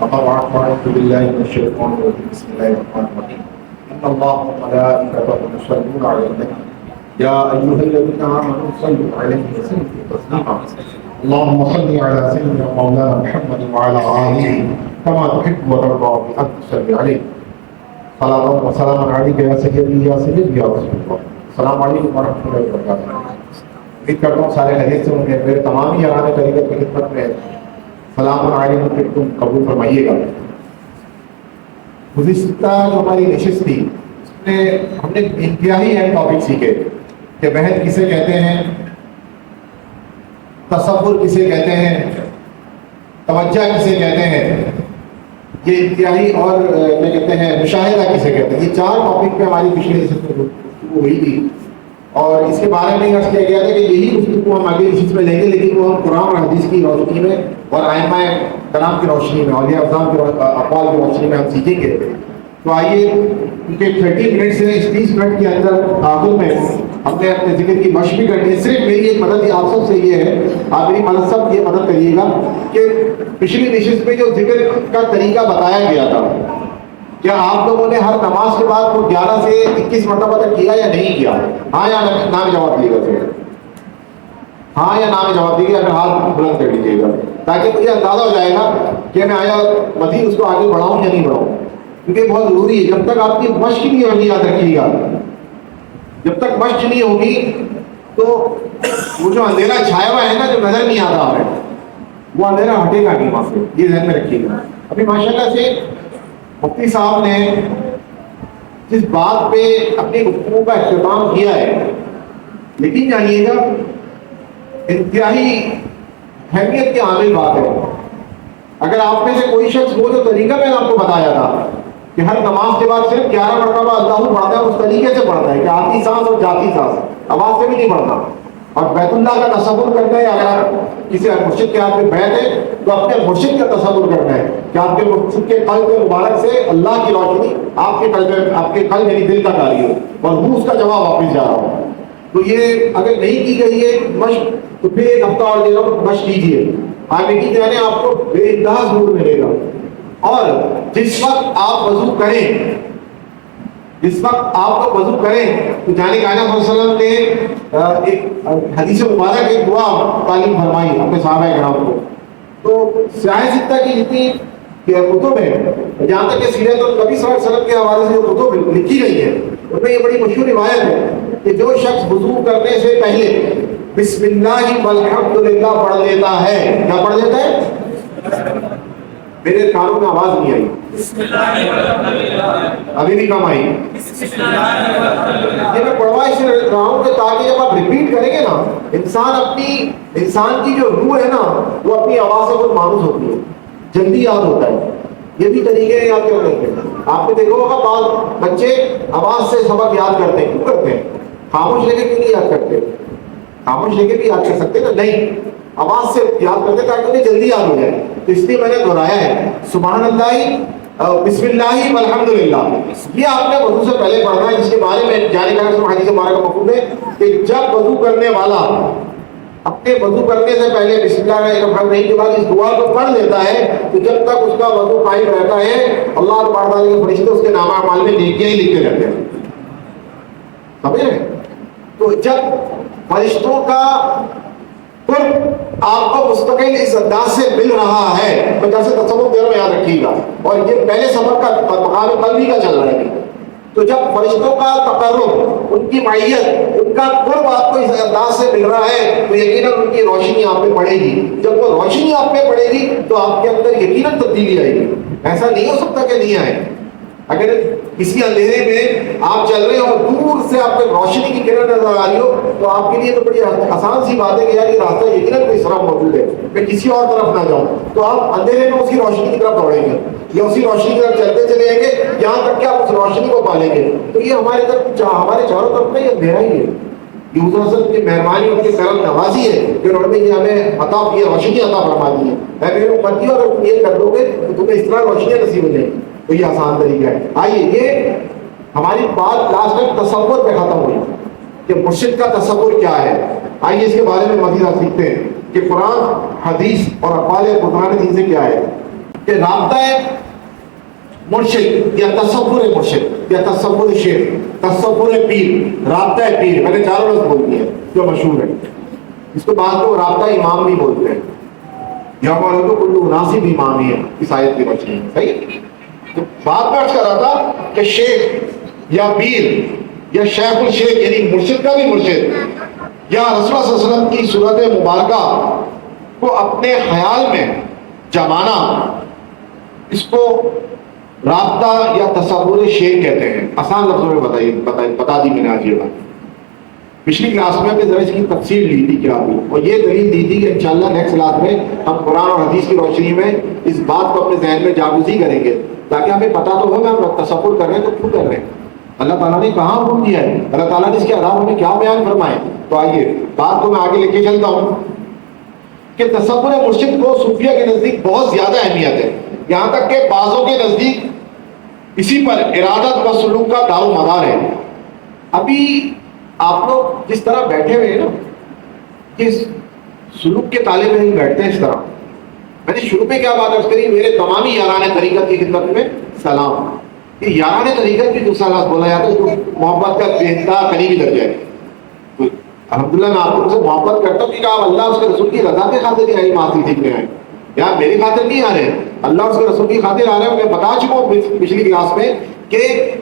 أعوذ بالله من الشيطان الرجيم بسم الله الرحمن الرحيم إن الله وملائكته يصلون على النبي يا أيها الذين آمنوا صلوا عليه وسلموا تسليما اللهم صل على سيدنا مولانا محمد وعلى آله كما تحب وترضى بأن تصلي عليه صلاة وسلام عليك يا سيدي يا رسول الله السلام عليكم ورحمة الله وبركاته. امید کرتا ہوں سارے خیریت سے ہوں گے. میرے تمام ہی یاران طریقت کی خدمت میں سلام علیکم کہ تم قبول فرمائیے گا. گزشتہ جو ہماری نشست تھی اس میں ہم نے انتہائی اہم ٹاپک سیکھے کہ وحدت کسے کہتے ہیں, تصور کسے کہتے ہیں, توجہ کسے کہتے ہیں, یہ انتہائی اور کیا کہتے ہیں مشاہدہ کسے کہتے ہیں. یہ چار ٹاپک پہ ہماری پچھلی نشست میں گفتگو ہوئی تھی اور اس کے بارے میں عرض کیا گیا تھا کہ یہی گفتگو ہم آگے نشست میں لیں گے, لیکن وہ ہم قرآن اور حدیث کی روشنی میں اور ائمہ کرام کی روشنی میں, اولیاء اعظام کے اقوال کی روشنی میں ہم سیکھیں گے. تو آئیے, کیونکہ 30 منٹ سے 30 منٹ کے اندر آخر میں ہم نے اپنے ذکر کی مشق بھی کرنی ہے. صرف میری ایک مدد آپ سب سے یہ ہے, آپ میری مدد سب یہ مدد کریے گا کہ پچھلی نشست میں جو ذکر کا طریقہ بتایا گیا تھا, کیا آپ لوگوں نے ہر نماز کے بعد وہ 11 سے 21 مرتبہ تک کیا یا نہیں کیا؟ ہاں یا نام جواب دیے گا. ہاں یا نام جواب دیجیے, اگر ہاتھ بلند کر لیجیے گا تاکہ مجھے اندازہ ہو جائے گا کہ میں آیا مزید اس کو آگے بڑھاؤں یا نہیں بڑھاؤں, کیونکہ بہت ضروری ہے. جب تک آپ کی مشق نہیں ہوگی, یاد رکھیے گا, جب تک مشق نہیں ہوگی تو وہ جو اندھیرا چھایا ہوا ہے نا, جو نظر نہیں آتا ہمیں, وہ اندھیرا ہٹے گا نہیں وہاں سے. یہ ذہن میں رکھیے گا. ابھی ماشاءاللہ سے مفتی صاحب نے جس بات پہ اپنی گفتگو کا اختتام کیا ہے, لیکن جانیے گا انتہائی اہمیت کی عامل بات ہے. اگر آپ میں سے کوئی شخص وہ جو طریقہ میں نے آپ کو بتایا تھا کہ ہر نماز کے بعد صرف 11 مرتبہ اللہ پڑھتا ہے, اس طریقے سے پڑھتا ہے کہ آتی سانس اور جاتی سانس, آواز سے بھی نہیں پڑھتا, اور بیت اللہ کا تصور کرنا ہے. اگر کسی مرشد کے ہاتھ میں بیت ہے تو اپنے مرشد کا تصور کرنا ہے کہ آپ کے مرشد کے قلب مبارک سے اللہ کی روشنی آپ کے قلب یعنی دل تک آ رہی ہو اور وہ اس کا جواب واپس جا رہا ہو. تو یہ اگر نہیں کی گئی ہے مشق تو پھر ایک ہفتہ اور دے رہا ہوں مشق کیجیے. آگے کی جانے آپ کو بے انداز نور ملے گا. اور جس وقت آپ وضو کریں تو جانے کہ آقا صلی اللہ علیہ وسلم نے ایک حدیث مبارک ایک دعا تعلیم فرمائی اپنے صحابہ کرام کو. تو سیاہ ستہ کی جتنی کتب ہے, جہاں تک کہ سیرت النبی صلی اللہ علیہ وسلم کے حوالے سے جو کتب لکھی گئی ہے ان میں یہ بڑی مشہور روایت ہے کہ جو شخص وضو کرنے سے پہلے بسم اللہ والحمدللہ پڑھ لیتا ہے, کیا پڑھ لیتا ہے؟ میرے کانوں میں آواز نہیں آئی, ابھی بھی کم آئی. یہ میں پڑھوا اس لیے رہا ہوں کہ تاکہ جب آپ ریپیٹ کریں گے نا, انسان کی جو روح ہے نا وہ اپنی آواز سے بہت مانوس ہوتی ہے, جلدی یاد ہوتا ہے. یہ بھی طریقے ہیں یاد کرنے کے. آپ نے دیکھا ہوگا بعض بچے آواز سے سبق یاد کرتے ہیں, کیوں کرتے ہیں؟ خاموش لے کے کیوں نہیں یاد کرتے؟ خاموش لے کے بھی یاد کر سکتے نا, نہیں, آواز سے یاد کرتے تاکہ انہیں جلدی یاد ہو جائے. تو اس لیے میں نے دہرایا ہے سبحان اللہ بسم اللہ والحمدللہ. یہ آپ نے وضو سے پہلے پڑھنا ہے, جس کے بارے میں جاری کرنے سے حدیث مبارک کا مفہوم ہے کہ جب وضو کرنے والا اپنے وضو کرنے سے پہلے بسم اللہ الرحمن الرحیم کے بعد اس دعا کو پڑھ لیتا ہے تو جب تک اس کا وضو قائم رہتا ہے اللہ تبارک و تعالیٰ کے فرشتے اس کے نامہ اعمال میں نیکیاں ہی لکھتے رہتے ہیں. سمجھ رہے ہیں؟ تو جب فرشتوں کا قرب آپ کو مستقل اس انداز سے مل رہا ہے تو جیسے تصور دیر میں یاد رکھیے گا, اور یہ پہلے سبق کا مقام قلبی کا چل رہا ہے. تو جب فرشتوں کا تقرب, ان کی معیت, ان کا قرب آپ کو اس انداز سے مل رہا ہے تو یقیناً ان کی روشنی آپ پہ پڑے گی. جب وہ روشنی آپ پہ پڑے گی تو آپ کے اندر یقیناً تبدیلی آئے گی. ایسا نہیں ہو سکتا کہ نہیں آئے. اگر کسی اندھیرے میں آپ چل رہے ہو اور دور سے آپ کو روشنی کی کرن نظر آ رہی ہو تو آپ کے لیے تو بڑی آسان سی بات ہے کہ یار یہ راستہ یقیناً کوئی طرف موجود ہے, میں کسی اور طرف نہ جاؤں. تو آپ اندھیرے میں اسی روشنی کی طرف دوڑیں گے یا اسی روشنی کی طرف چلتے چلے جائیں گے یہاں تک کہ آپ اس روشنی کو پالیں گے. تو یہ ہمارے چاروں طرف کا یہ اندھیرا ہی ہے. یہ حضور صلی کی مہربانی, ان کی کرم نوازی ہے کہ انہوں نے یہ ہمیں عطا کی روشنی عطا فرما دی ہے. میں میرے امتیوں اگر تم یہ کر دو گے تو تمہیں اس طرح روشنیاں نصیب ہو جائیں گی. تو یہ آسان طریقہ ہے. آئیے, یہ ہماری بات لاسٹ میں تصور پہ ختم ہوئی کہ مرشد کا تصور کیا ہے. آئیے اس کے بارے میں مزید سیکھتے ہیں کہ قرآن, حدیث اور اقوال قرآن دین سے کیا ہے. کہ رابطہ مرشد یا تصور مرشد یا تصور شیخ، تصور پیر، رابطہ پیر، میں نے چاروں لفظ بول دیے جو مشہور ہے. اس کو بعد کو رابطہ امام بھی بولتے ہیں. یہاں پر تو کلو مناسب امام ہی ہے اس آیت کی روشنی میں. صحیح. تو بات میں کر رہا تھا کہ شیخ یا پیر یا شیخ الشیخ یعنی مرشد کا بھی مرشد یا رسول اللہ صلی اللہ علیہ وسلم کی صورت مبارکہ کو اپنے خیال میں جمانا، اس کو رابطہ یا تصور شیخ کہتے ہیں. آسان لفظوں میں بتا دی میں نے آج یہ بات. پچھلی کلاس میں ذرا اس کی تفصیل لی تھی کیا ہوئی، اور یہ دلیل دی تھی کہ انشاءاللہ نیکسٹ کلاس میں ہم قرآن اور حدیث کی روشنی میں اس بات کو اپنے ذہن میں جاگزی کریں گے تاکہ ہمیں پتہ تو ہو کہ ہم تصور کر رہے ہیں تو کیوں کر رہے ہیں، اللہ تعالیٰ نے کہاں حکم دیا ہے، اللہ تعالیٰ نے اس کے آداب ہمیں کیا بیان فرمائے. تو آئیے بات کو میں آگے لے کے چلتا ہوں کہ تصور مرشد کو صوفیہ کے نزدیک بہت زیادہ اہمیت ہے، یہاں تک کہ بعضوں کے نزدیک اسی پر ارادت و سلوک کا دار و مدار ہے. ابھی آپ لوگ جس طرح بیٹھے ہوئے ہیں نا، اس سلوک کے طالب علم بیٹھتے ہیں اس طرح. میں نے شروع میں کیا بات عرض کری، میرے تمامی یاران طریقت کی خدمت میں سلام. یہ یاران طریقت بھی دوسرا لفظ بولا جاتا ہے جو محبت کا بے انتہا قریبی درجہ ہے. تو الحمدللہ میں آپ لوگوں سے محبت کرتا ہوں کہ آپ اللہ اس کے رسول کی رضا کے خاطر ہی آئی معافی سیکھنے آئے، یار میری خاطر نہیں آ رہے، اللہ اس کے رسول کی خاطر آ رہے ہیں. میں بتا چکا ہوں پچھلی کلاس میں کہ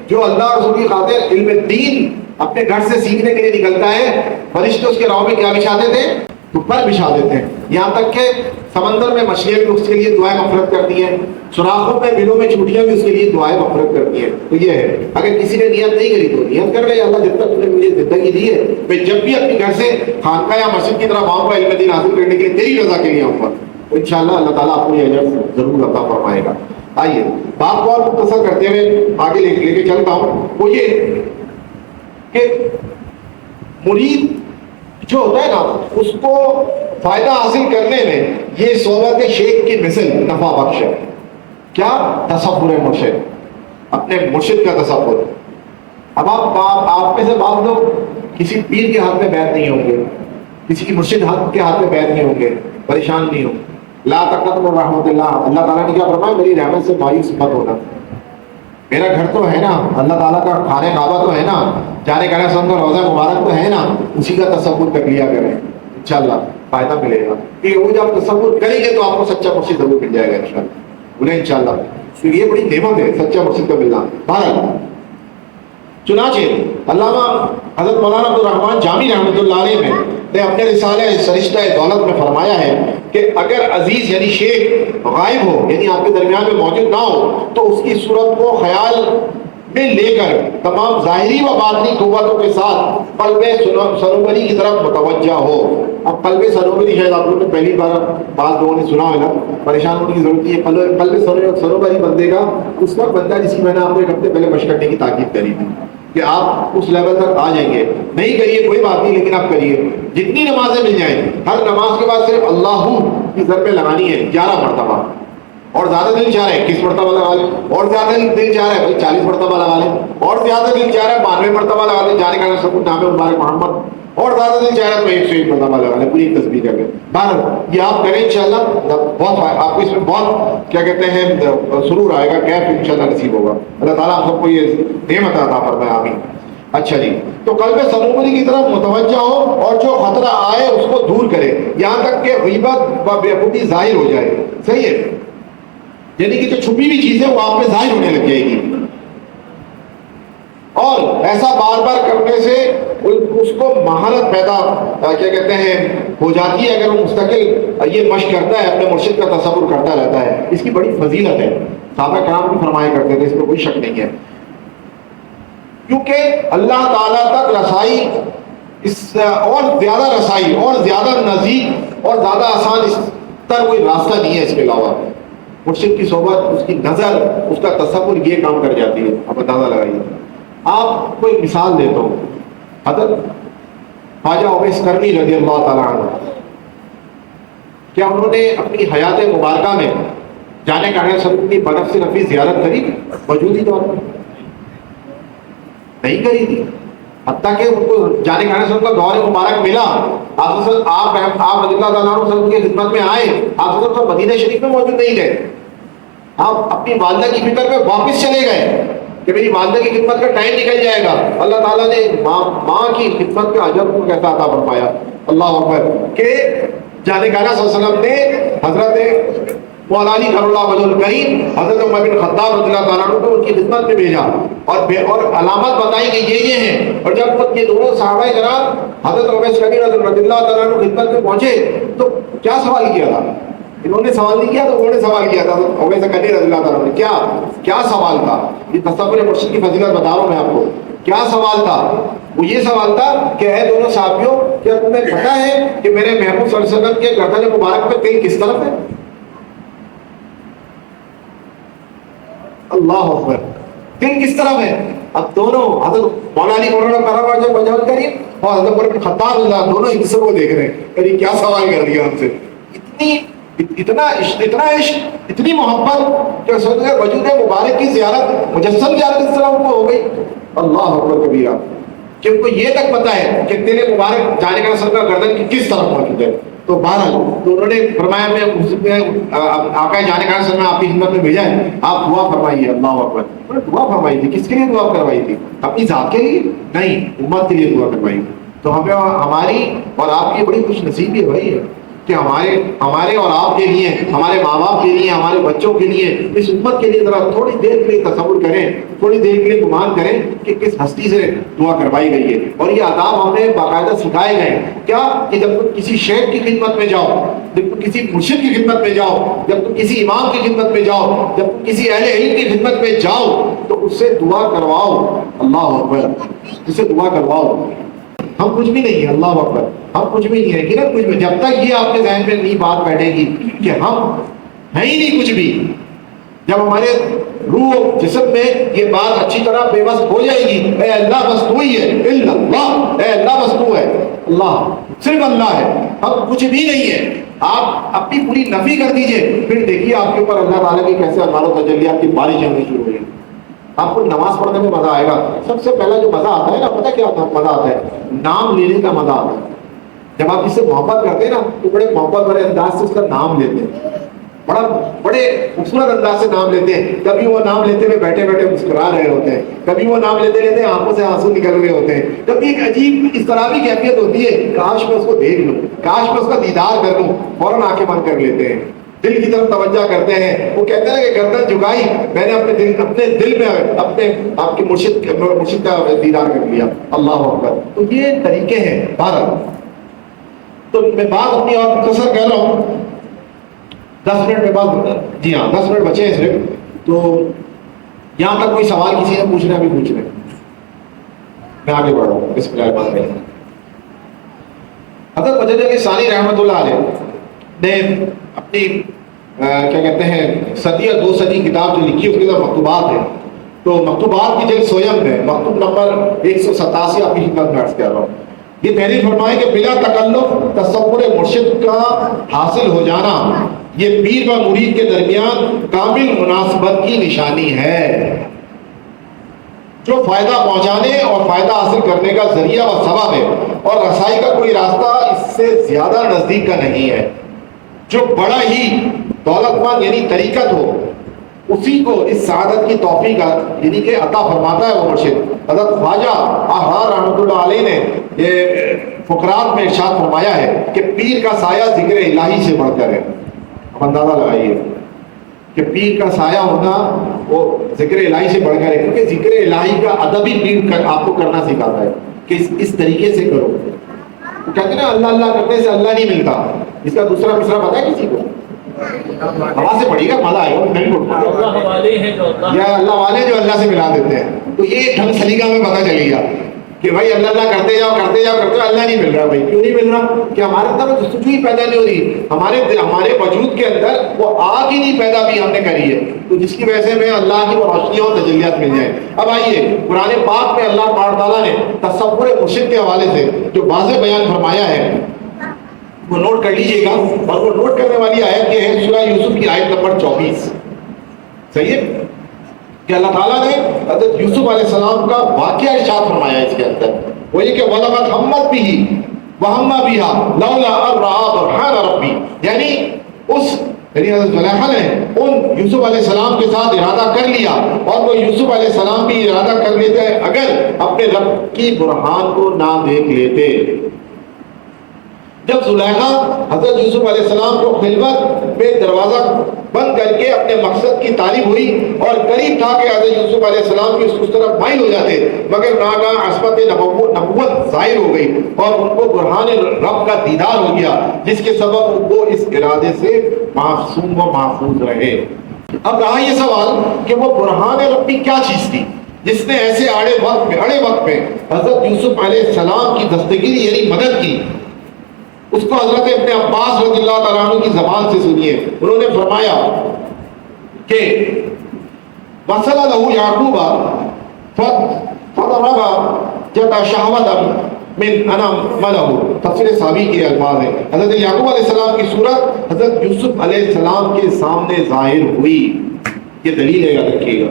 جو اللہ رسول کی خاطر علم دین اپنے گھر سے سیکھنے کے لیے نکلتا ہے، فرشتے اس کے راہ میں کیا بچھاتے تھے؟ اوپر بچھا دیتے ہیں. یہاں تک کہ سمندر میں مچھلیاں بھی اس کے لیے دعائیں مغفرت کرتی ہیں، سوراخوں میں بلوں میں چوٹیاں بھی اس کے لیے دعائیں مغفرت کرتی ہیں. تو یہ ہے، اگر کسی نے نیت نہیں کری تو نیت کر لے، اللہ جب تک تم نے مجھے زندگی دی ہے میں جب بھی اپنے گھر سے خانقاہ یا مسجد کی طرف آؤں گا علم دین حاصل کرنے کے لیے تیری رضا کے لیے آؤں گا، تو انشاءاللہ اللہ تعالیٰ آپ کو یہ اجر ضرور عطا فرمائے گا. آئیے بات کو اور مختصر کرتے ہوئے آگے لے کے چلتا ہوں. وہ یہ کہ مرید جو ہوتا ہے نا اس کو فائدہ حاصل کرنے میں یہ صحبت شیخ کی مثل نفع بخش ہے. کیا؟ تصور مرشد، اپنے مرشد کا تصور. اب آپ میں سے بعض لوگ کسی پیر کے ہاتھ میں بیعت نہیں ہوں گے، کسی کی مرشد ہاتھ کے ہاتھ میں بیعت نہیں ہوں گے، پریشان نہیں ہوں. لا تقنطوا من رحمت اللہ، اللہ تعالیٰ نے کیا فرمایا؟ میری رحمت سے مایوس مت ہونا. میرا گھر تو ہے نا، اللہ تعالیٰ کا خانہ کعبہ تو ہے نا، جانے کا رسم کا روزہ مبارک تو ہے نا، اسی کا تصور کر لیا کریں، انشاءاللہ فائدہ ملے گا. کہ وہ جب تصور کریں گے تو آپ کو سچا مرشد ضرور مل جائے گا انشاءاللہ. بولے انشاءاللہ. تو یہ بڑی نعمت ہے سچا مرشد کا ملنا. بہرحال چنانچہ علامہ حضرت مولانا عبدالرحمن جامی رحمۃ اللہ علیہ نے اپنے رسالہ سرشتہ دولت میں فرمایا ہے کہ اگر عزیز یعنی شیخ غائب ہو، یعنی آپ کے درمیان میں موجود نہ ہو، تو اس کی صورت کو خیال میں لے کر تمام ظاہری و باطنی قوتوں کے ساتھ قلب سنوبری کی طرف متوجہ ہو. اب قلب سنوبری شاید آپ لوگوں نے پہلی بار بعض لوگوں نے سنا ہے نا، پریشان ہونے کی ضرورت نہیں ہے. قلب سنوبری بندے کا اس وقت بندہ جس کی میں نے آپ کو ایک ہفتے پہلے مشق کرنے کی تاکید کری تھی کہ آپ اس لیول تک آ جائیں گے. نہیں کریے کوئی بات نہیں، لیکن آپ کریے. جتنی نمازیں مل جائیں ہر نماز کے بعد صرف اللہ کی ضربیں لگانی ہے 11 مرتبہ، اور زیادہ دل چاہ رہا ہے 21 مرتبہ لگا لیں، اور زیادہ دل چاہ رہا ہے 40 مرتبہ لگا لیں، اور زیادہ دل چاہ رہا ہے 92 مرتبہ لگا لیں، جانے کا سب نام مبارک محمد، اور زیادہ دل چاہ رہا ہے تو 101 مرتبہ لگا لیں، پوری تسبیح کر لیں. بہرحال یہ آپ کریں انشاءاللہ، بہت آپ کو اس میں بہت کیا کہتے ہیں سرور آئے گا، کیف انشاءاللہ نصیب ہوگا. اللہ تعالیٰ ہم سب کو یہ نعمت عطا فرمائے، آمین. اچھا جی، تو قلب سنوبری کی طرف متوجہ ہو اور جو خطرہ آئے اس کو دور کرے، یہاں تک کہ غیبت و بیعقوبی ظاہر ہو جائے. صحیح ہے، یعنی کہ جو چھپی ہوئی چیزیں وہ آپ میں ظاہر ہونے لگ جائے گی. اور ایسا بار بار کرنے سے اس کو مہارت پیدا کیا کہتے ہیں ہو جاتی ہے. اگر وہ مستقل یہ مشق کرتا ہے، اپنے مرشد کا تصور کرتا رہتا ہے، اس کی بڑی فضیلت ہے. صحابہ کرام بھی فرمایا کرتے تھے، اس میں کوئی شک نہیں ہے. کیونکہ اللہ تعالیٰ تک رسائی اس اور زیادہ رسائی اور زیادہ نزدیک اور زیادہ آسان اس طرح کوئی راستہ نہیں ہے اس کے علاوہ. مرشد کی صحبت، اس کی نظر، اس کا تصور یہ کام کر جاتی ہے. آپ اندازہ لگائیے. آپ کو ایک مثال دیتا ہوں. حضرت خواجہ اویس کرنی رضی اللہ تعالیٰ عنہ، کیا انہوں نے اپنی حیات مبارکہ میں جانے کا سب کی بنفس نفی زیارت کری؟ وجودی طور پر نہیں کری تھی. حتیٰ کہ ان کو جانے کا سب کا دور مبارک ملا، آپ رضی اللہ تعالیٰ عنہ کی خدمت میں آئے، آپ مدینہ شریف میں موجود نہیں گئے. آپ اپنی والدہ کی فکر میں واپس چلے گئے کہ میری والدہ کی خدمت کا ٹائم نکل جائے گا. اللہ تعالیٰ نے ماں کی خدمت کا اجر کو کیسا عطا فرمایا. اللہ اکبر. کہ جانے کانا صلی اللہ علیہ وسلم نے حضرت مولا علی کرم اللہ وجہ الکریم حضرت عمر بن خطاب رضی اللہ تعالیٰ عنہ کو ان کی خدمت میں بھیجا اور علامت بتائی کہ یہ ہیں. اور جب یہ دونوں صحابہ کرام حضرت اویس کرنی رضی اللہ تعالیٰ عنہ خدمت میں پہنچے تو کیا سوال کیا تھا؟ انہوں نے سوال نہیں کیا تو انہوں نے سوال کیا تھا. اویس کرنی رضی اللہ تعالیٰ عنہ نے کیا سوال تھا؟ یہ تصور مرشد کی فضیلت بتا رہا ہوں میں آپ کو. کیا سوال تھا؟ وہ یہ سوال تھا کہ اے دونوں صحابیوں، کیا تمہیں پتہ ہے کہ میرے محبوب صلی اللہ علیہ وسلم کے گردن مبارک پہ تیل کس طرف ہے؟ اللہ اکبر. تیل کس طرف ہے؟ اب دونوں حضرت مولا علی کرم وجہ الکریم اور حضرت عمر بن خطاب اللہ دونوں ایک دوسرے کو دیکھ رہے ہیں. یہ کیا سوال کر دیا ہم سے؟ اتنا عشق، اتنی محبت کہ سوچ کر وجود مبارک کی زیارت، مجسم زیارت اس طرح ان کو ہو گئی. اللہ اکبر کبیرہ. کہ ان کو یہ تک پتہ ہے کہ تیل مبارک جانے کا رسول کا گردن کی کس طرف موجود ہے. تو بہرحال تو انہوں نے فرمایا میں آقا جانے کا رسول میں آپ کی خدمت میں بھیجا ہے، آپ دعا فرمائیے. اللہ اکبر. انہوں نے دعا فرمائی تھی. کس کے لیے دعا کروائی تھی؟ اپنی ذات کے لیے نہیں، امت کے لیے دعا کروائی. تو ہمیں ہماری اور آپ کی بڑی خوش نصیبی ہے بھائی کہ ہمارے اور آپ کے لیے، ہمارے ماں باپ کے لیے، ہمارے بچوں کے لیے، اس امت کے لیے ذرا تھوڑی دیر کے لیے تصور کریں، تھوڑی دیر کے لیے گمان کریں کہ کس ہستی سے دعا کروائی گئی ہے. اور یہ آداب ہم نے باقاعدہ سکھائے گئے. کیا کہ جب تم کسی شیخ کی خدمت میں جاؤ، جب تم کسی مرشد کی خدمت میں جاؤ، جب تم کسی امام کی خدمت میں جاؤ، جب تم کسی اہل علم کی خدمت میں جاؤ تو اس سے دعا کرواؤ. اللہ اکبر. اس سے دعا کرواؤ. ہم کچھ بھی نہیں ہے. اللہ اکبر. ہم کچھ بھی نہیں ہے کہ نا کچھ بھی. جب تک یہ آپ کے ذہن میں نہیں بات بیٹھے گی کہ ہم ہیں ہی نہیں کچھ بھی، جب ہمارے روح و جسم میں یہ بات اچھی طرح بے بس ہو جائے گی، اے اللہ بس تو ہی ہے، الا اللہ، اے اللہ بس تو ہے، اللہ صرف اللہ ہے، ہم کچھ بھی نہیں ہے. آپ اپنی پوری نفی کر دیجئے، پھر دیکھیے آپ کے اوپر اللہ تعالیٰ کی کیسے انوار و تجلیات کی بارش ہونے شروع ہوئی. آپ کو نماز پڑھنے میں مزہ آئے گا. سب سے پہلا جو مزہ آتا ہے نا، پتہ کیا مزہ آتا ہے؟ نام لینے کا مزہ آتا ہے. جب آپ کسی سے محبت کرتے ہیں نا تو بڑے محبت بڑے انداز سے اس کا نام لیتے ہیں، بڑے خوبصورت انداز سے نام لیتے ہیں. کبھی وہ نام لیتے ہوئے بیٹھے بیٹھے مسکرا رہے ہوتے ہیں، کبھی وہ نام لیتے لیتے آنکھوں سے آنسو نکل رہے ہوتے ہیں، کبھی ایک عجیب اس طرح بھی کیفیت ہوتی ہے، کاش میں اس کو دیکھ لوں، کاش میں اس کا دیدار کر لوں. فوراً آنکھیں بند کر لیتے ہیں، دل کی طرف توجہ کرتے ہیں. وہ کہتے ہیں کہ گردن جھکائی، میں نے اپنے دل میں اپنے آپ کے مرشد کا دیدار کر لیا. اللہ اکبر. تو یہ طریقے ہیں. بہرحال تو میں بات اپنی اور مختصر کہہ رہا ہوں. 10 منٹ میں بات، جی ہاں 10 منٹ بچے ہیں صرف. تو یہاں تک کوئی سوال کسی نے پوچھ رہے ہیں؟ ابھی پوچھ رہے ہیں. میں آگے بڑھ رہا ہوں. بسم اللہ الرحمن الرحیم. حضرت مجدد علی ثانی رحمۃ اللہ علیہ نے اپنی کیا کہتے ہیں صدی یا 2 صدی کتاب جو لکھی اس کے اندر مکتوبات ہیں. تو مکتوبات کی جلد سویم ہے، مکتوب نمبر 187 آپ کی خدمت میں عرض کر رہا ہوں. یہ تحریر فرمائے کہ بلا تکلف تصور مرشد کا حاصل ہو جانا یہ پیر و مرید کے درمیان کامل مناسبت کی نشانی ہے. جو فائدہ پہنچانے اور فائدہ حاصل کرنے کا ذریعہ و سبب ہے اور رسائی کا کوئی راستہ اس سے زیادہ نزدیک کا نہیں ہے. جو بڑا ہی دولت مند یعنی طریقت ہو اسی کو اس سعادت کی توفیق یعنی کہ عطا فرماتا ہے وہ مرشد. حضرت خواجہ احرار رحمۃ اللہ علیہ نے یہ فقرات میں ارشاد فرمایا ہے کہ پیر کا سایہ ذکر الہی سے بڑھ کر ہے. اب اندازہ لگائیے کہ پیر کا سایہ ہونا وہ ذکر الہی سے بڑھ کر ہے، کیونکہ ذکر الہی کا ادب ہی پیر آپ کو کرنا سکھاتا ہے کہ اس طریقے سے کرو. وہ کہتے ہیں نا اللہ اللہ کرنے سے اللہ نہیں ملتا. اس کا دوسرا مصرع پتہ ہے کسی کو؟ آواز سے پڑھیے گا مزہ آئے گا. یا اللہ والے جو اللہ سے ملا دیتے ہیں. تو یہ ڈھنگ سلیقہ میں پتہ چلے گا کہ بھائی اللہ اللہ کرتے جاؤ اللہ نہیں مل رہا. بھائی کیوں نہیں مل رہا؟ کہ ہمارے اندر جستجو ہی پیدا نہیں ہو رہی، ہمارے وجود کے اندر وہ آگ ہی نہیں پیدا بھی ہم نے کری ہے، تو جس کی وجہ سے ہمیں اللہ کی روشنیاں اور تجلیات مل جائیں. اب آئیے قرآن پاک میں اللہ تعالیٰ نے تصور مرشد کے حوالے سے جو واضح بیان فرمایا ہے وہ نوٹ کر لیجئے گا. اور وہ نوٹ کرنے والی آیت یہ ہے سورہ یوسف کی آیت نمبر 24. صحیح ہے کہ اللہ تعالیٰ نے حضرت یوسف علیہ السلام کا واقعہ ارشاد فرمایا اس کے اندر. وہ یہ کہ وَلَقَدْ هَمَّتْ بِهِ وَهَمَّ بِهَا لَوْلَا أَن رَأَىٰ بُرْهَانَ رَبِّهِ، یعنی اس یعنی حضرت زلیخا نے ان یوسف علیہ السلام کے ساتھ ارادہ کر لیا، اور وہ یوسف علیہ السلام بھی ارادہ کر لیتے اگر اپنے رب کی برہان کو نہ دیکھ لیتے۔ جب زلیخا حضرت یوسف علیہ السلام کو خلوت میں دروازہ بند کر کے اپنے مقصد کی طالب ہوئی، اور قریب تھا کہ حضرت یوسف علیہ السلام کی اس طرف مائل ہو جاتے، مگر ناگہاں عصمت نبوت ظاہر ہو گئی اور ان کو برہان رب کا دیدار ہو گیا، جس کے سبب وہ اس ارادے سے معصوم و محفوظ رہے۔ اب رہا یہ سوال کہ وہ برہان ربی کیا چیز تھی جس نے ایسے اڑے وقت میں حضرت یوسف علیہ السلام کی دستگیری یعنی مدد کی۔ اس کو حضرت ابن عباس رضی اللہ تعالیٰ عنہ کی زبان سے سنیے، انہوں نے فرمایا کہ وصل له یعقوب فضرب جتا شہوتا من انم ملہ، تفسیر صحابی کے الفاظ ہیں۔ حضرت یعقوب علیہ السلام کی صورت حضرت یوسف علیہ السلام کے سامنے ظاہر ہوئی، یہ دلیل ہے، یاد رکھیے گا۔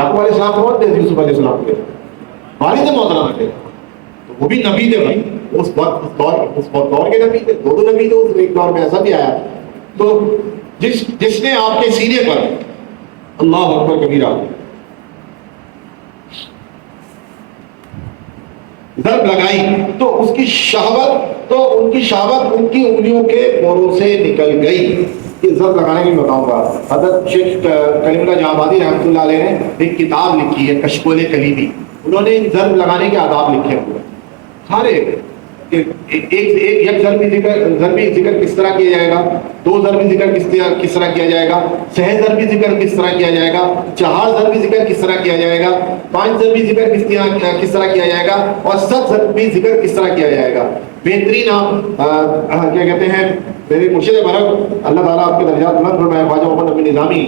یعقوب علیہ السلام کون تھے؟ یوسف علیہ السلام کے والد محترم تھے، وہ بھی نبی تھے بھائی، اس دور کے نبی تھے، دو نبی تھے اس ایک دور میں، ایسا بھی آیا۔ تو جس نے آپ کے سینے پر اللہ اکبر کبیرہ ضرب لگائی تو اس کی شہوت ان کی انگلیوں کے پوروں سے نکل گئی۔ یہ ضرب لگانے کی بتاؤں گا۔ حضرت شیخ کلیم اللہ جہاں آبادی رحمۃ اللہ علیہ نے ایک کتاب لکھی ہے کشکول کلیمی، انہوں نے ضرب لگانے کے آداب لکھے ہوئے سارے، ایک ضربی ذکر کس طرح کیا جائے گا، دو ضربی ذکر کس طرح کیا جائے گا، سہ ضربی ذکر کس طرح کیا جائے گا، چار ضربی ذکر کس طرح کیا جائے گا، پانچ ضربی ذکر کس طرح کیا جائے گا، اور ست ضربی ذکر کس طرح کیا جائے گا۔ بہترین کیا کہتے ہیں میرے مرشد برق اللہ تعالیٰ آپ کے درجات بلند فرمائے، خواجہ محمد نبی نظامی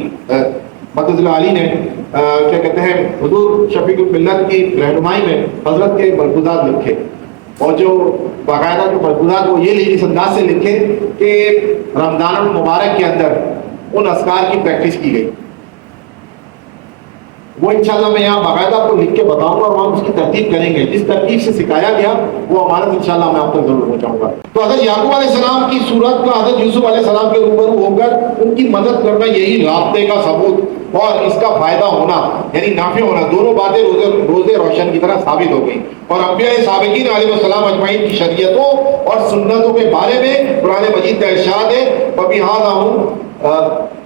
مدد اللہ علی نے کیا کہتے ہیں حضور شفیق الملت کی رہنمائی میں حضرت کے ملفوظات لکھے، اور جو باقاعدہ جو ملفوظات وہ یہ اس انداز سے لکھے کہ رمضان المبارک کے اندر ان اذکار کی پریکٹس کی گئی۔ وہ انشاءاللہ میں یہاں باقاعدہ آپ کو لکھ کے بتاؤں گا، اور ہم اس کی ترتیب کریں گے، جس ترتیب سے سکھایا گیا وہ امانت انشاءاللہ میں آپ تک ضرور پہنچاؤں گا۔ تو حضرت یعقوب علیہ السلام کی صورت کا حضرت یوسف علیہ السلام کے روبرو ہو کر ان کی مدد کرنا، یہی رابطے کا ثبوت اور اس کا فائدہ ہونا یعنی نافع ہونا، دونوں باتیں روزے روشن کی طرح ثابت ہو گئی۔ اور انبیاء سابقین علیہ السلام اجمعین کی شریعتوں اور سنتوں کے بارے میں قرآن مجید کا ارشاد ہے، وَبِهَذَا هُمْ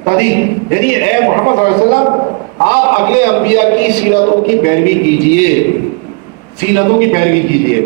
تَدِينَ، یعنی اے محمد صلی اللہ علیہ وسلم آپ اگلے انبیاء کی سیرتوں کی پیروی کیجئے، سیرتوں کی پیروی کیجئے۔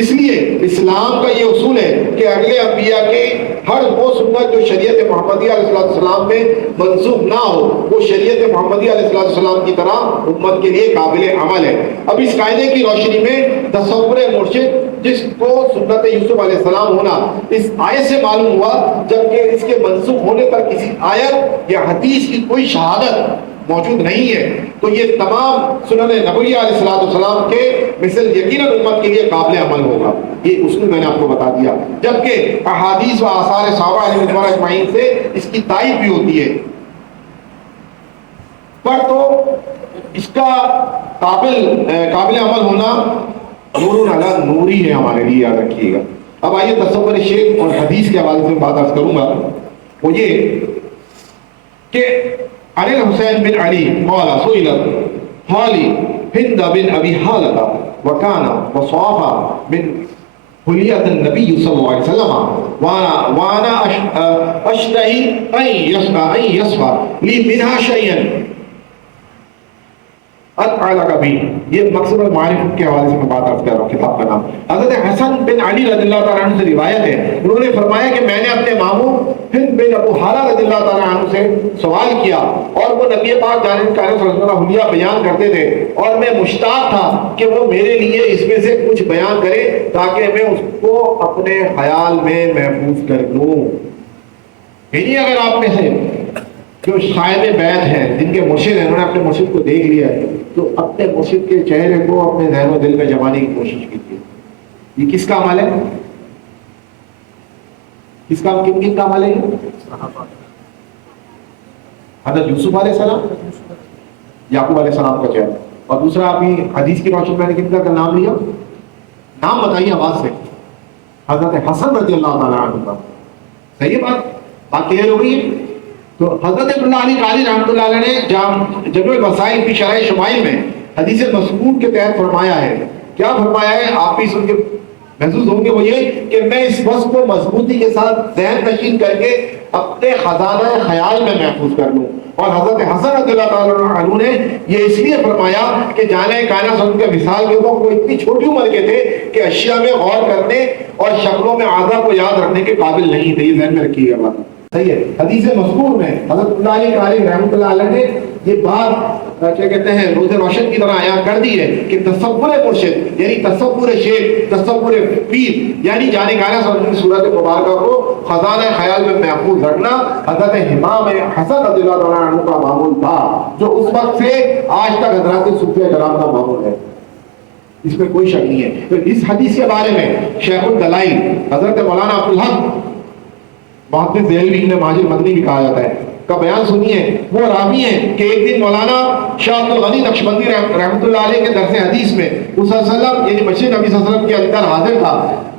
اس لیے اسلام کا یہ اصول ہے کہ اگلے انبیاء کے ہر وہ سنت جو شریعت محمدیہ علیہ السلام میں منسوخ نہ ہو، وہ شریعت محمدیہ علیہ السلام کی طرح امت کے لیے قابل عمل ہے۔ اب اس قاعدے کی روشنی میں تصور مرشد جس کو سنت یوسف علیہ السلام ہونا اس آیت سے معلوم ہوا، جبکہ اس کے منسوخ ہونے پر کسی آیت یا حدیث کی کوئی شہادت موجود نہیں ہے، تو یہ تمام سنن نبویہ علیہ السلام کے مثل یقیناً امت کے لیے قابل عمل ہوگا۔ یہ اصول میں نے آپ کو بتا دیا، جبکہ احادیث و آثار صحابہ علیہ رضوان اجمعین سے اس کی تائید بھی ہوتی ہے، پر تو اس کا قابل عمل ہونا نور علی نور ہی ہے ہمارے لیے، یاد رکھیے گا۔ اب آئیے تصور شیخ اور حدیث کے حوالے سے بات عرض کروں گا، وہ یہ کہ عن الحسین بن علی قال سئلت حالی ہند بن ابی حالہ وکان وصافا من حلیت النبی صلی اللہ علیہ وسلم وانا اشتہی ان یصفى لی منها شیئا کا بھی۔ یہ مقصد المعارف کے حوالے سے میں بات عرض کر رہا ہوں، کتاب کا نام۔ حضرت حسن بن علی رضی اللہ تعالیٰ عنہ سے روایت ہے، انہوں نے فرمایا کہ میں نے اپنے ماموں ہند بن ابو حالہ رضی اللہ تعالیٰ عنہ سے سوال کیا، اور وہ نبی پاک جانب کا صلی اللہ علیہ حلیہ بیان کرتے تھے، اور میں مشتاق تھا کہ وہ میرے لیے اس میں سے کچھ بیان کرے تاکہ میں اس کو اپنے خیال میں محفوظ کر لوں۔ یعنی اگر آپ میں سے جو صاحب بیت ہیں، جن کے مرشد ہیں، انہوں نے اپنے مرشد کو دیکھ لیا ہے، تو اپنے مرشد کے چہرے کو اپنے ذہن و دل میں جمانے کی کوشش کیجیے۔ یہ کس کا عمل ہے؟ کن کا عمل ہے؟ حضرت یوسف علیہ السلام، یعقوب علیہ السلام کا چہرہ، اور دوسرا ابھی حدیث کی روشنی میں نے کن کا نام لیا؟ نام بتائیے آواز سے۔ حضرت حسن رضی اللہ تعالیٰ عنہ کا، صحیح ہے بات کلیئر ہو گئی ہے؟ تو حضرت عبداللہ علی قاری رحمۃ اللہ علیہ نے جمع المسائل فی شرح شمائل میں حدیث مسعود کے تحت فرمایا ہے، کیا فرمایا ہے آپ بھی سن کے محسوس ہوں گے، وہ یہ کہ میں اس وصف کو مضبوطی کے ساتھ ذہن نشین کر کے اپنے خزانہ خیال میں محفوظ کر لوں۔ اور حضرت حسن رضی اللہ تعالیٰ عنہ نے یہ اس لیے فرمایا کہ جانے کائنات کے مثال کے وہ اتنی چھوٹی عمر کے تھے کہ اشیاء میں غور کرنے اور شکلوں میں اعضاء کو یاد رکھنے کے قابل نہیں تھے۔ یہ ذہن میں رکھیے گا بات، صحیح ہے۔ حدیث مذکور میں حضرت اللہ علیہ قاری رحمۃ اللہ علیہ نے یہ بات کیا کہتے ہیں روز روشن کی طرح عیاں کر دی ہے کہ تصور مرشد یعنی تصور شیخ، تصور پیر یعنی جانے گانا کی صورت مبارکہ کو خزانہ خیال میں محفوظ رکھنا حضرت امام حسن رضی اللہ عنہ کا معمول تھا، جو اس وقت سے آج تک حضرات صوفیہ کرام کا معمول ہے، اس میں کوئی شک نہیں ہے۔ تو اس حدیث کے بارے میں شیخ الدلائل حضرت مولانا عبدالحق محدث دہلوی نے ماجد مدنی بھی کہا جاتا ہے کا بیان سنیے۔ وہ راوی ہیں کہ ایک دن مولانا شاہ عبد الغنی نقشبندی رحمۃ اللہ علیہ کے درس حدیث میں اس صلی اللہ علیہ وسلم یعنی مسجد نبی صلی اللہ علیہ وسلم کے اندر حاضر تھا۔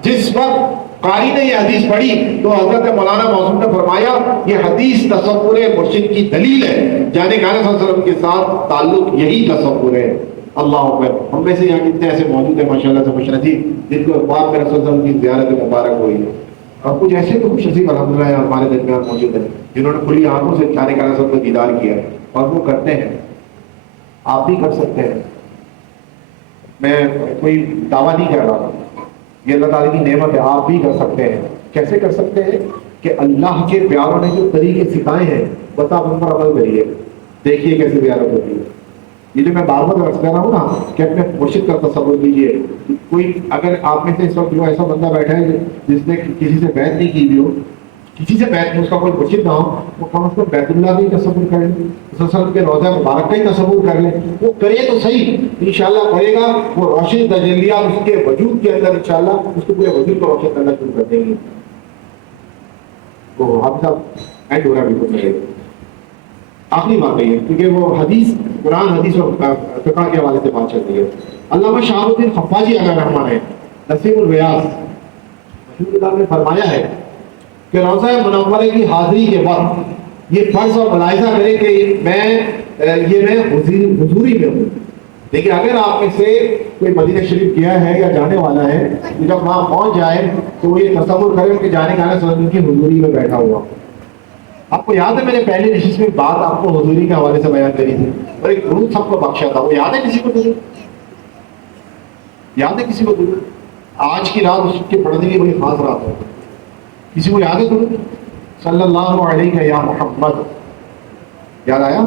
جس وقت قاری نے یہ حدیث پڑھی تو حضرت مولانا معصوم نے فرمایا یہ حدیث تصور مرشد کی دلیل ہے، جانے گانے صلی اللہ علیہ وسلم کے ساتھ تعلق یہی تصور ہے۔ اللہ اکبر۔ ہم میں سے یہاں کتنے ایسے موجود ہیں ماشاءاللہ سے خوش نصیب جن کو پاک میں رسول اللہ کی زیارت مبارک ہوئی ہے، اور کچھ ایسے تو خوش نصیب الحمدللہ ہمارے درمیان موجود ہیں جنہوں نے کھلی آنکھوں سے جانے کا رسول کا دیدار کیا ہے، اور وہ کرتے ہیں۔ آپ بھی کر سکتے ہیں، میں کوئی دعویٰ نہیں کر رہا، یہ اللہ تعالیٰ کی نعمت ہے، آپ بھی کر سکتے ہیں۔ کیسے کر سکتے ہیں کہ اللہ کے پیاروں نے جو طریقے سکھائے ہیں بس آپ ان پر عمل کریے، دیکھیے کیسے زیارت ہوتی ہے۔ یہ جو میں بار بار عرض کر رہا ہوں نا کہ اپنے مرشد کا تصور کیجیے۔ کوئی اگر آپ میں سے اس وقت جو ایسا بندہ بیٹھا ہے جس نے کسی سے بیعت نہیں کی بھی ہو، کسی سے بیعت نہیں، اس کا کوئی مرشد نہ ہو، وہ کم از کم بیت اللہ کا ہی تصور کر لیں، صلی اللہ علیہ وسلم کے روضہ مبارک کا ہی تصور کر لیں، وہ کرے تو صحیح، انشاءاللہ کرے گا، وہ روشن تجلیات اس کے وجود کے اندر انشاءاللہ اس کے پورے وجود کو روشن کرنا شروع کر دیں گے۔ تو آپ صاحب اینڈ ہو رہا بالکل میرے آخری بات ہے کیونکہ وہ حدیث قرآن حدیث اور فقہ کے حوالے سے بات چل رہی ہے۔ علامہ شاہ الدین خفاجی علیہ الرحمٰن ہے نسیم الریاض مشہور کتاب میں فرمایا ہے کہ روضہ منورہ کی حاضری کے وقت یہ فرض اور ملاحظہ کرے کہ میں حضوری میں ہوں۔ دیکھیے اگر آپ میں سے کوئی مدینہ شریف گیا ہے یا جانے والا ہے تو جب وہاں پہنچ جائے تو وہ یہ تصور کرے کہ جانے گانے صلی کی حضوری میں بیٹھا ہوا۔ آپ کو یاد ہے میں نے پہلے نشست میں بات آپ کو حضوری کے حوالے سے بیان کری تھی اور ایک درود سب کو بخشا تھا، وہ یاد ہے کسی کو؟ درود یاد ہے کسی کو؟ درود آج کی رات اس کے پڑھنے کی بڑی خاص رات ہے، کسی کو یاد ہے درود؟ صلی اللہ علیہ یا محمد یاد آیا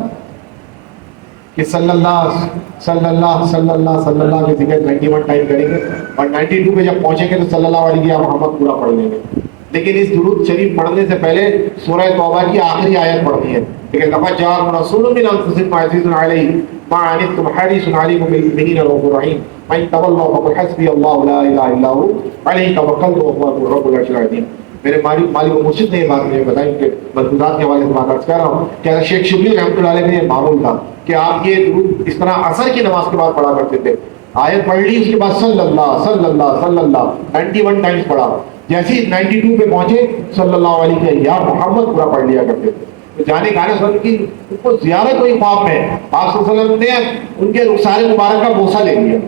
کہ صلی اللہ کے ذکر 91 ٹائم کریں گے اور 92 پہ جب پہنچیں گے تو صلی اللہ علیہ یا محمد پورا پڑھ لیں گے۔ لیکن اس درود شریف پڑھنے سے پہلے سورہ توبہ کی آخری آیت پڑھنی ہے، لیکن لقد جاءکم رسول من انفسکم عزیز علیہ ما عنتم حریص علیکم بالمؤمنین رؤوف رحیم من تولوا فقل حسبی اللہ لا الہ الا هو علیہ توکلت وهو رب العرش العظیم۔ میرے مالک و مرشد نے یہ بات مجھے بتائی کہ ملفوظات کے حوالے سے بات عرض کر رہا ہوں کہ شیخ شبلی رحمۃ اللہ علیہ کا یہ معمول تھا کہ آپ یہ درود اس طرح عصر کی نماز کے بعد پڑھا کرتے تھے۔ آیت پڑھ لی، اس کے بعد صلی اللہ 91 ٹائمز پڑھا، جیسے 92 پہ پہنچے صلی اللہ علیہ یا محمد پورا پڑھ لیا کرتے تھے۔ تو جانے گانے صلی کی ان کو زیارت ہوئی خواب میں، آپ صلی اللہ علیہ وسلم نے ان کے رخسار مبارک کا بوسہ لے لیا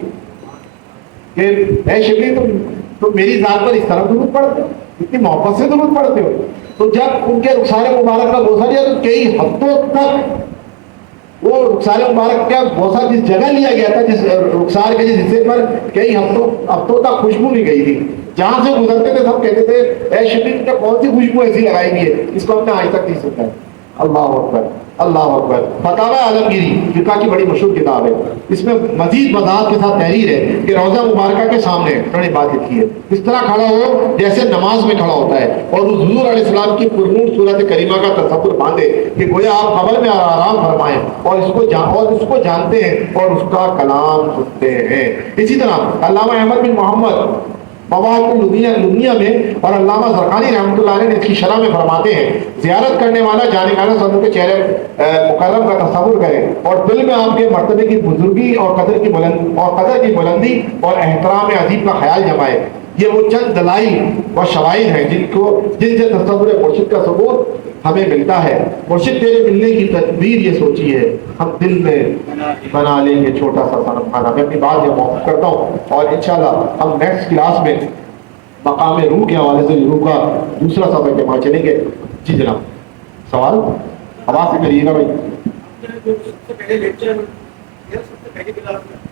کہ اے شبلی تم میری ذات پر اس طرح درود پڑھتے ہو، اتنی محبت سے درود پڑھتے ہو۔ تو جب ان کے رخسار مبارک کا بوسہ لیا تو کئی ہفتوں تک وہ رخسار مبارک کا بوسہ جس جگہ لیا گیا تھا، جس رخسار کے جس حصے پر کئی ہفتوں تک خوشبو نہیں گئی تھی۔ جہاں سے گزرتے تھے سب کہتے تھے اے شبلی نے کون سی خوشبو ایسی لگائی ہوئی ہے، اس کو ہم نے آج تک نہیں سنا ہے۔ اللہ اکبر اللہ اکبر۔ فتاوی عالمگیری فقہ کی بڑی مشہور کتاب ہے، اس میں مزید وضاحت کے ساتھ تحریر ہے کہ روضہ مبارکہ کے سامنے انہوں نے بات کی ہے اس طرح کھڑا ہو جیسے نماز میں کھڑا ہوتا ہے، اور حضور علیہ السلام کی پرنور صورت کریمہ کا تصور باندھے کہ گویا آپ قبر میں آرام فرمائیں اور اس کو جانتے ہیں اور اس کا کلام سنتے ہیں۔ اسی طرح علامہ احمد بن محمد مواہب لدنیہ میں اور علامہ زرقانی رحمۃ اللہ علیہ نے اس کی شرح میں فرماتے ہیں زیارت کرنے والا جانے گانا صدر کے چہرے مکرم کا تصور کرے اور دل میں آپ کے مرتبے کی بزرگی اور قدر کی بلندی اور احترام عظیم کا خیال جمائے، یہ وہ چند دلائل و شواہد ہیں جن سے تصور مرشد کا ثبوت ہمیں ملتا ہے. مرشد تیرے ملنے کی تدبیر یہ سوچی ہے، ہم دل میں بنا لیں گے چھوٹا سا صنم خانہ. میں اپنی بات یہ موقف کرتا ہوں، اور انشاءاللہ ہم نیکسٹ کلاس میں مقام روح کے حوالے سے روح کا دوسرا سبق کے وہاں چلیں گے. جی جناب، سوال آواز سے کریے گا بھائی. سب سے پہلے لیکچر یا سب سے پہلی کلاس میں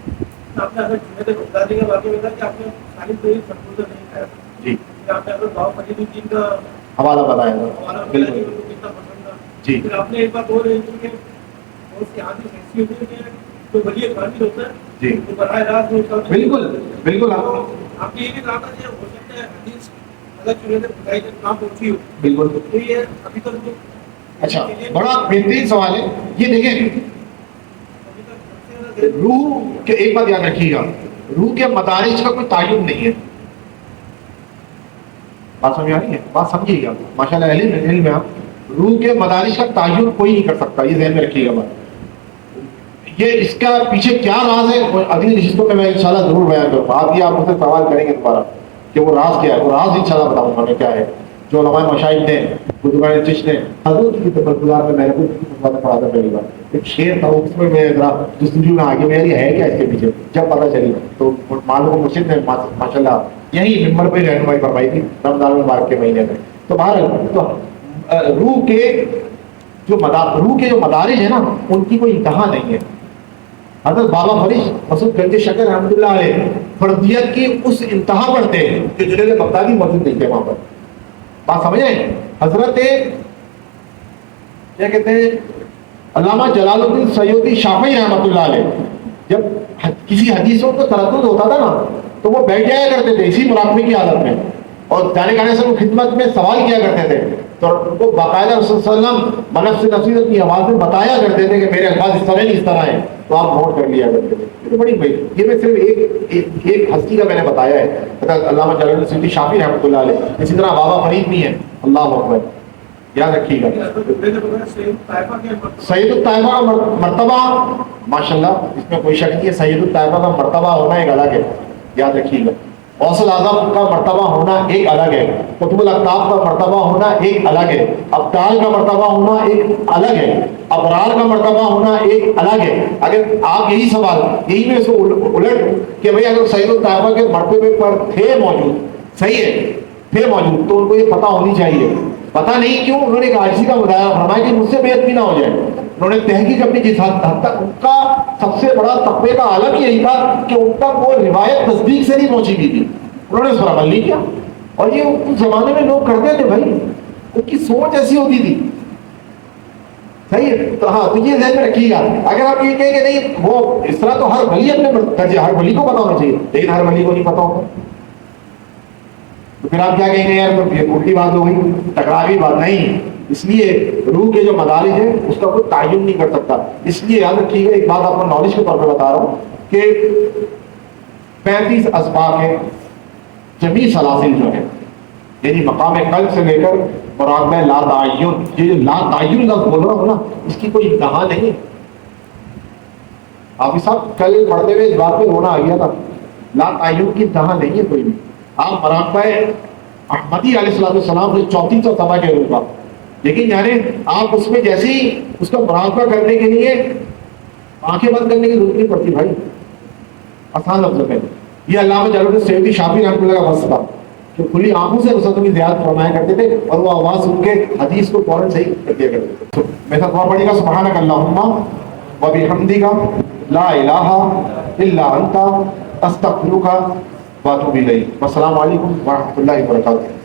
آپ نے اگر جمعے تک روزہ کا واقعہ بتا کہ آپ نے ساری کوئی سمجھوتا نہیں کھایا جی، آپ نے اگر باؤ فرید الدین کا حوالہ بتایا حوالہ بالکل بتایا کہ کتنا پسند تھا. جی. پھر آپ نے ایک بات اور کہ اس کی حادث ایسی ہوتی ہے کہ جو ولی کامل ہوتا ہے جی وہ براہ راست میں بالکل بالکل آپ کی یہ بھی کہا تھا کہ ہو سکتا ہے حدیث اگر جمعے تک خدائی تک نہ پہنچی ہو بالکل. تو یہ ابھی تک جو اچھا، بڑا بہترین سوال ہے یہ. دیکھیں روح کے ایک بات یاد رکھیے گا، روح کے مدارج کا کوئی تعین نہیں ہے. بات سمجھ آ رہی ہے؟ بات سمجھیے گا، ماشاء اللہ علم ہے. روح کے مدارج کا تعین کوئی نہیں کر سکتا، یہ ذہن میں رکھیے گا بات. یہ اس کا پیچھے کیا راز ہے اگلی نشستوں میں انشاءاللہ ضرور بیان کروں گا. آپ یہ آپ مجھ سے سوال کریں گے دوبارہ کہ وہ راز کیا ہے، وہ راز انشاءاللہ بتاؤں گا میں کیا ہے. جو علماء مشاہد نے، بزرگان چشت نے، حضرت کی تفکرات میں نے کچھ پڑھا تھا پہلی بار. ایک شعر تھا، اس میں میں ذرا جستجو میں آگے میری ہے کیا اس کے پیچھے، جب پتہ چلی تو معلوم مرشد نے ماشاءاللہ یہی ممبر پہ رہنمائی فرمائی تھی رمضان المبارک کے مہینے میں. تو بہرحال تو روح کے جو مدارج ہیں نا ان کی کوئی انتہا نہیں ہے. حضرت بابا فرشت مسعود گنج شکر رحمۃ اللہ علیہ فردیت کی اس انتہا پر تھے کہ جنید بغدادی موجود نہیں تھے وہاں پر. بات سمجھ رہے ہیں؟ حضرت کیا کہتے ہیں علامہ جلال الدین سیوطی شافعی رحمۃ اللہ علیہ جب کسی حدیثوں کو تردد ہوتا تھا نا تو وہ بیٹھ جایا کرتے تھے اسی مراقبے کی حالت میں، اور جانے کانے سے وہ خدمت میں سوال کیا کرتے تھے. تو ان کو باقاعدہ رسول صلی اللہ علیہ وسلم منف سے نفسی اپنی آواز میں بتایا کرتے تھے کہ میرے الفاظ اس طرح نہیں اس طرح ہیں، تو آپ نوٹ کر لیا کرتے تھے. یہ تو بڑی بھائی، یہ میں صرف ایک ہستی کا میں نے بتایا ہے، علامہ جلال الدین سیوطی شافعی رحمۃ اللہ علیہ. اسی طرح بابا فرید بھی ہیں، اللہ اکبر، یاد رکھیے گا. سید الطائفہ کا مرتبہ ماشاءاللہ اس میں کوئی شک نہیں ہے، سید الطائفہ کا مرتبہ ہونا ایک الگ ہے، یاد رکھیے گا. غوث الاعظم کا مرتبہ ہونا ایک الگ ہے، قطب الاقطاب کا مرتبہ ہونا ایک الگ ہے، ابدال کا مرتبہ ہونا ایک الگ ہے، ابرار کا مرتبہ ہونا ایک الگ ہے. اگر آپ یہی سوال یہی میں سے الٹ کہ بھئی اگر سید الطائفہ کے مرتبے پر تھے موجود، صحیح ہے تھے موجود، تو ان کو یہ پتہ ہونی چاہیے. پتہ نہیں کیوں انہوں نے ایک عاجزی کا مظاہرہ فرمایا کہ مجھ سے بیعت بھی نہ ہو جائے. انہوں نے تحقیق اپنی جس حد تک، ان کا سب سے بڑا تقوی کا عالم یہی تھا کہ ان تک وہ روایت تصدیق سے نہیں پہنچی ہوئی تھی، انہوں نے اس پر عمل نہیں کیا. اور یہ اس زمانے میں لوگ کرتے تھے بھائی، ان کی سوچ ایسی ہوتی تھی. صحیح ہے؟ تو ہاں، تو یہ ذہن میں رکھیے گا. اگر آپ یہ کہیں کہ نہیں وہ اس طرح، تو ہر ولی اپنے درجے، ہر ولی کو پتا ہونا چاہیے، لیکن ہر ولی کو نہیں پتا ہوتا تو پھر آپ کیا کہیں گے یار تو یہ الٹی بات ہو گئی، ٹکراوی بات نہیں. اس لیے روح کے جو مدارج ہیں اس کا کوئی تعین نہیں کر سکتا. اس لیے یاد رکھیے گا، ایک بات آپ کو نالج کے طور پہ بتا رہا ہوں کہ 35 اسباق ہیں جمی سلاسل جو ہے، یعنی مقام قلب سے لے کر مراقبہ لا تعین، یہ جو لا تعین لفظ بول رہا ہوں نا اس کی کوئی انتہا نہیں ہے. آپ صاحب کل پڑھتے ہوئے اس بات پہ رونا آ گیا تھا، لا تعین کی انتہا نہیں ہے کوئی بھی. آپ مراقبہ احمدی علیہ السلام سے 34 سبا کے روپا، لیکن یعنی آپ اس میں جیسے ہی اس کا مراقبہ کرنے کے لیے آنکھیں بند کرنے کی ضرورت نہیں پڑتی بھائی، آسان لفظ میں. یہ علامہ جلال الدین سیوطی شافعی رحمۃ اللہ کا وصف تھا کہ کھلی آنکھوں سے رسول کی زیارت فرمایا کرتے تھے، اور وہ آواز سن کے حدیث کو فوراً صحیح کر دیا کرتے تھے. میرا دعا پڑے گا سبحانک اللہم و بحمدک لا الہ الا انت استغفرک واتوب الیک. والسلام علیکم ورحمۃ اللہ وبرکاتہ.